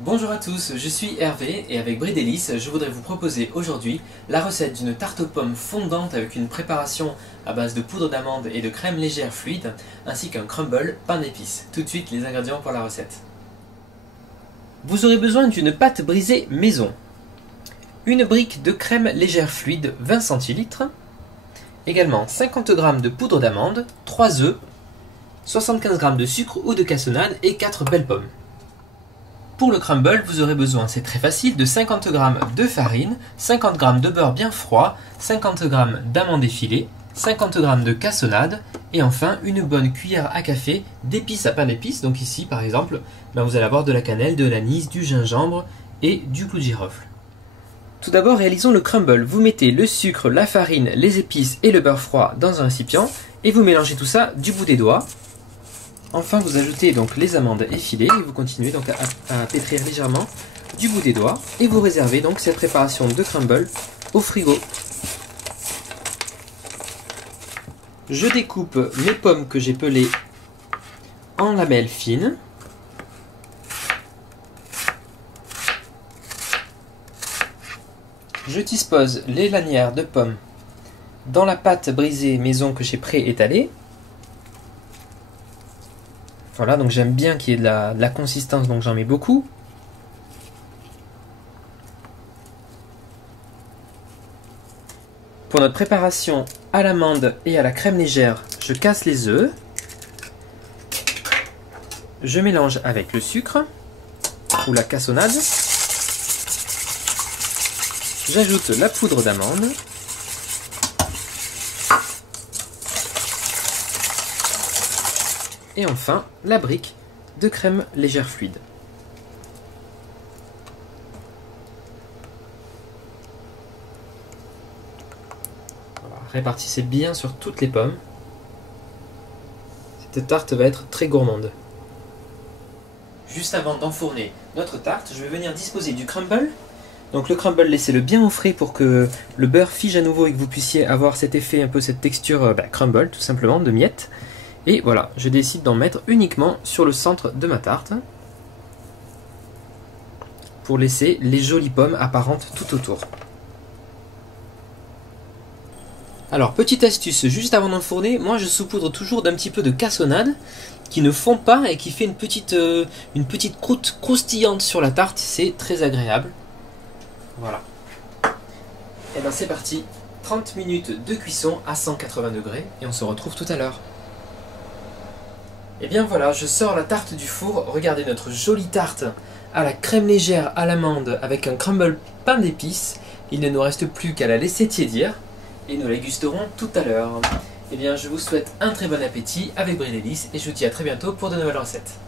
Bonjour à tous, je suis Hervé et avec Brie Délices, je voudrais vous proposer aujourd'hui la recette d'une tarte aux pommes fondante avec une préparation à base de poudre d'amande et de crème légère fluide, ainsi qu'un crumble pain d'épices. Tout de suite les ingrédients pour la recette. Vous aurez besoin d'une pâte brisée maison, une brique de crème légère fluide 20 centilitres, également 50 g de poudre d'amande, 3 œufs, 75 g de sucre ou de cassonade et 4 belles pommes. Pour le crumble, vous aurez besoin, c'est très facile, de 50 g de farine, 50 g de beurre bien froid, 50 g d'amandes effilées, 50 g de cassonade et enfin une bonne cuillère à café d'épices à pain d'épices. Donc ici par exemple, vous allez avoir de la cannelle, de l'anis, du gingembre et du clou de girofle. Tout d'abord, réalisons le crumble. Vous mettez le sucre, la farine, les épices et le beurre froid dans un récipient et vous mélangez tout ça du bout des doigts. Enfin, vous ajoutez donc les amandes effilées et vous continuez donc à pétrir légèrement du bout des doigts et vous réservez donc cette préparation de crumble au frigo. Je découpe mes pommes que j'ai pelées en lamelles fines. Je dispose les lanières de pommes dans la pâte brisée maison que j'ai pré-étalée. Voilà, donc j'aime bien qu'il y ait de la consistance, donc j'en mets beaucoup. Pour notre préparation à l'amande et à la crème légère, je casse les œufs. Je mélange avec le sucre ou la cassonade. J'ajoute la poudre d'amande. Et enfin, la brique de crème légère fluide. Voilà, répartissez bien sur toutes les pommes. Cette tarte va être très gourmande. Juste avant d'enfourner notre tarte, je vais venir disposer du crumble. Donc le crumble, laissez-le bien au frais pour que le beurre fige à nouveau et que vous puissiez avoir cet effet, un peu cette texture crumble, tout simplement, de miettes. Et voilà, je décide d'en mettre uniquement sur le centre de ma tarte pour laisser les jolies pommes apparentes tout autour. Alors, petite astuce, juste avant d'enfourner, moi je saupoudre toujours d'un petit peu de cassonade qui ne fond pas et qui fait une petite croûte croustillante sur la tarte, c'est très agréable. Voilà. Et bien c'est parti, 30 minutes de cuisson à 180 degrés et on se retrouve tout à l'heure. Et bien voilà, je sors la tarte du four. Regardez notre jolie tarte à la crème légère à l'amande avec un crumble pain d'épices. Il ne nous reste plus qu'à la laisser tiédir et nous la dégusterons tout à l'heure. Et bien je vous souhaite un très bon appétit avec Brie Délices et je vous dis à très bientôt pour de nouvelles recettes.